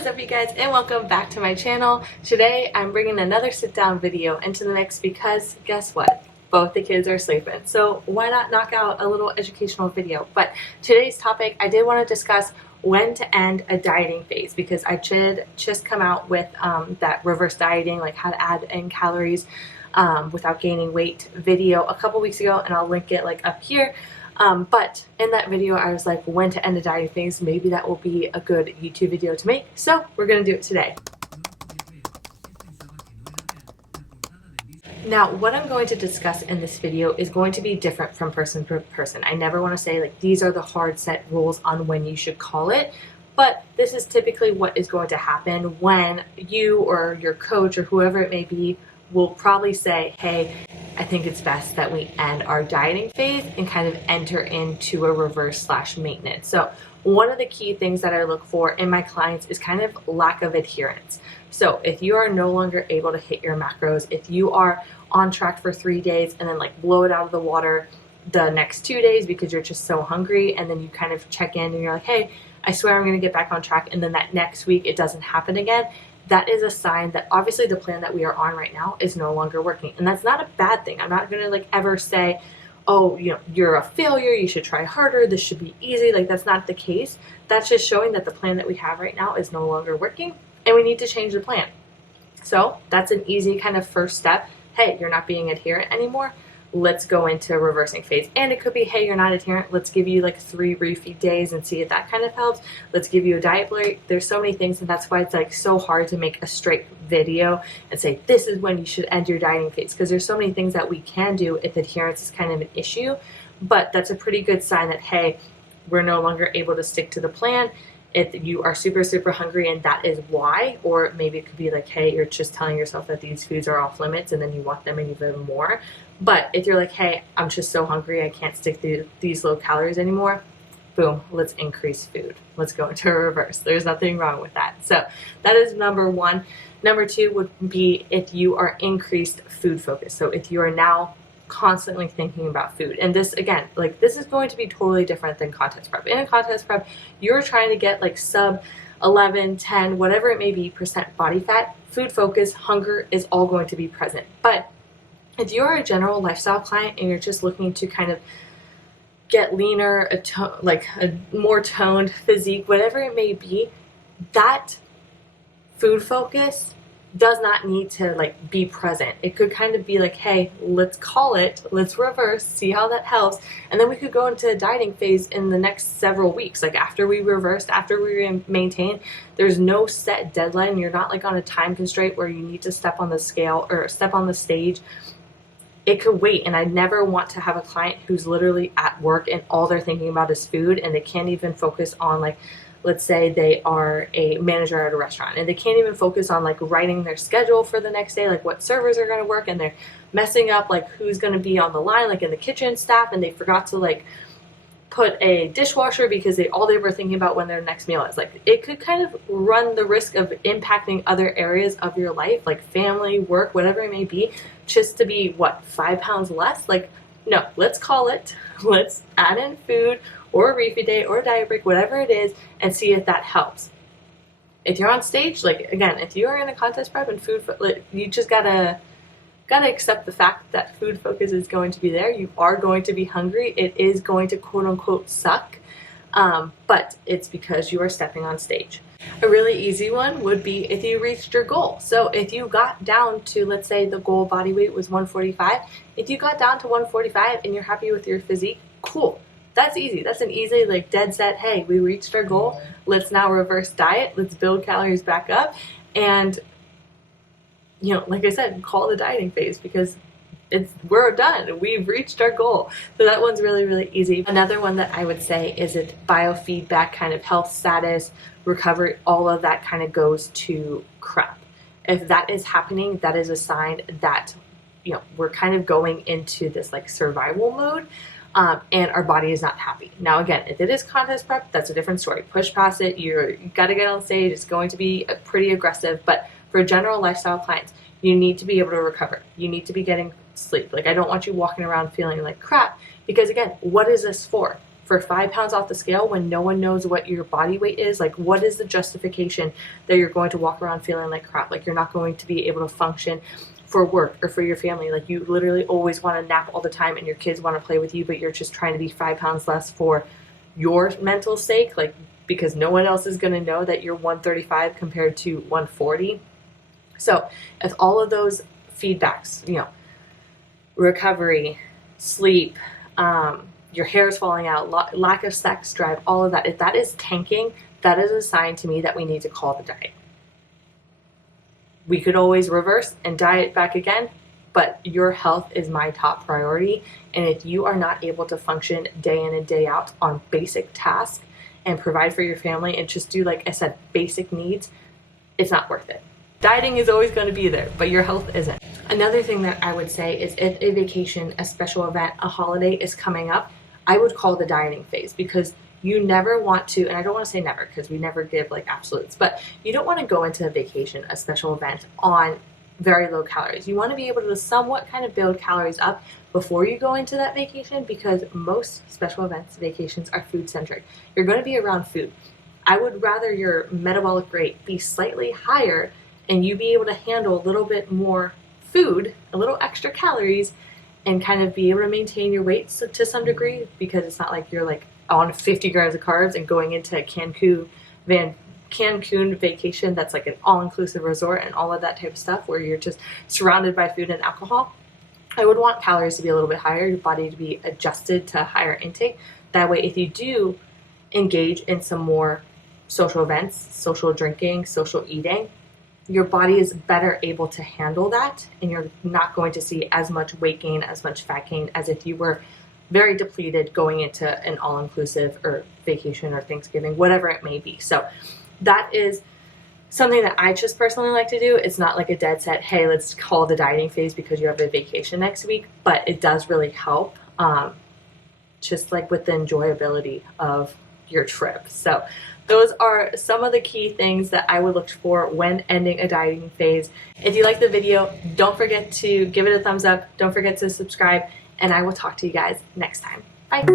is up, you guys, and welcome back to my channel. Today I'm bringing another sit down video into the mix because guess what? Both the kids are sleeping, so why not knock out a little educational video? But today's topic, I did want to discuss when to end a dieting phase, because I did just come out with that reverse dieting, like how to add in calories without gaining weight video a couple weeks ago, and I'll link it like up here. But in that video, I was like, when to end a dieting phase, maybe that will be a good YouTube video to make. So we're going to do it today. Now, what I'm going to discuss in this video is going to be different from person to person. I never want to say like, these are the hard set rules on when you should call it, but this is typically what is going to happen when you or your coach or whoever it may be will probably say, hey, I think it's best that we end our dieting phase and kind of enter into a reverse / maintenance. So one of the key things that I look for in my clients is kind of lack of adherence. So if you are no longer able to hit your macros, if you are on track for 3 days and then like blow it out of the water the next 2 days because you're just so hungry, and then you kind of check in and you're like, hey, I swear I'm going to get back on track, and then that next week it doesn't happen again, that is a sign that obviously the plan that we are on right now is no longer working. And that's not a bad thing. I'm not going to like ever say, oh, you know, you're a failure, you should try harder, this should be easy. Like, that's not the case. That's just showing that the plan that we have right now is no longer working and we need to change the plan. So that's an easy kind of first step. Hey, you're not being adherent anymore. Let's go into reversing phase. And it could be, hey, you're not adherent. Let's give you like 3 refeed days and see if that kind of helps. Let's give you a diet break. There's so many things, and that's why it's like so hard to make a straight video and say this is when you should end your dieting phase, because there's so many things that we can do if adherence is kind of an issue. But that's a pretty good sign that, hey, we're no longer able to stick to the plan. If you are super, super hungry and that is why, or maybe it could be like, hey, you're just telling yourself that these foods are off limits and then you want them even more. But if you're like, hey, I'm just so hungry, I can't stick to these low calories anymore, boom, let's increase food. Let's go into a reverse. There's nothing wrong with that. So that is number one. Number two would be if you are increased food focus. So if you are now constantly thinking about food, and this again, like this is going to be totally different than contest prep. In a contest prep, you're trying to get like sub 11, 10, whatever it may be percent body fat. Food focus, hunger is all going to be present. But if you're a general lifestyle client and you're just looking to kind of get leaner, like a more toned physique, whatever it may be, that food focus does not need to like be present. It could kind of be like, hey, let's call it, let's reverse, see how that helps, and then we could go into a dieting phase in the next several weeks. Like after we reversed, after we maintain, there's no set deadline. You're not like on a time constraint where you need to step on the scale or step on the stage. It could wait, and I never want to have a client who's literally at work and all they're thinking about is food, and they can't even focus on like, let's say they are a manager at a restaurant and they can't even focus on like writing their schedule for the next day, like what servers are going to work, and they're messing up like who's going to be on the line, like in the kitchen staff, and they forgot to like put a dishwasher because all they were thinking about when their next meal is. Like, it could kind of run the risk of impacting other areas of your life, like family, work, whatever it may be, just to be what, 5 pounds less. Like, no, let's call it, let's add in food or a refeed day or a diet break, whatever it is, and see if that helps. If you're on stage, like again, if you are in a contest prep and food, like, you just gotta accept the fact that food focus is going to be there. You are going to be hungry. It is going to quote unquote suck, but it's because you are stepping on stage. A really easy one would be if you reached your goal. So if you got down to, let's say the goal body weight was 145, if you got down to 145 and you're happy with your physique, cool. That's easy. That's an easy, like dead set, hey, we reached our goal. Let's now reverse diet. Let's build calories back up. And, you know, like I said, call the dieting phase because we're done. We've reached our goal. So that one's really, really easy. Another one that I would say is it's biofeedback, kind of health status, recovery, all of that kind of goes to crap. If that is happening, that is a sign that, you know, we're kind of going into this like survival mode. And our body is not happy. Now, again, if it is contest prep, that's a different story. Push past it. You got to get on stage. It's going to be pretty aggressive. But for general lifestyle clients, you need to be able to recover. You need to be getting sleep. Like, I don't want you walking around feeling like crap, because again, what is this for? for 5 pounds off the scale when no one knows what your body weight is? Like, what is the justification that you're going to walk around feeling like crap? Like, you're not going to be able to function for work or for your family. Like, you literally always want to nap all the time and your kids want to play with you, but you're just trying to be 5 pounds less for your mental sake, like, because no one else is going to know that you're 135 compared to 140. So if all of those feedbacks, recovery, sleep, your hair is falling out, lack of sex drive, all of that, if that is tanking, that is a sign to me that we need to call the diet. We could always reverse and diet back again, but your health is my top priority. And if you are not able to function day in and day out on basic tasks and provide for your family and just do, like I said, basic needs, it's not worth it. Dieting is always going to be there, but your health isn't. Another thing that I would say is if a vacation, a special event, a holiday is coming up, I would call the dieting phase, because you never want to, and I don't want to say never because we never give like absolutes, but you don't want to go into a vacation, a special event on very low calories. You want to be able to somewhat kind of build calories up before you go into that vacation, because most special events, vacations are food centric. You're going to be around food. I would rather your metabolic rate be slightly higher and you be able to handle a little bit more food, a little extra calories, and kind of be able to maintain your weight to some degree, because it's not like you're like on 50 grams of carbs and going into a Cancun vacation that's like an all-inclusive resort and all of that type of stuff where you're just surrounded by food and alcohol. I would want calories to be a little bit higher, your body to be adjusted to higher intake. That way, if you do engage in some more social events, social drinking, social eating, your body is better able to handle that, and you're not going to see as much weight gain, as much fat gain as if you were very depleted going into an all-inclusive or vacation or Thanksgiving, whatever it may be. So that is something that I just personally like to do. It's not like a dead set, hey, let's call the dieting phase because you have a vacation next week, but it does really help, just like with the enjoyability of your trip. So those are some of the key things that I would look for when ending a dieting phase. If you like the video, don't forget to give it a thumbs up. Don't forget to subscribe, and I will talk to you guys next time. Bye.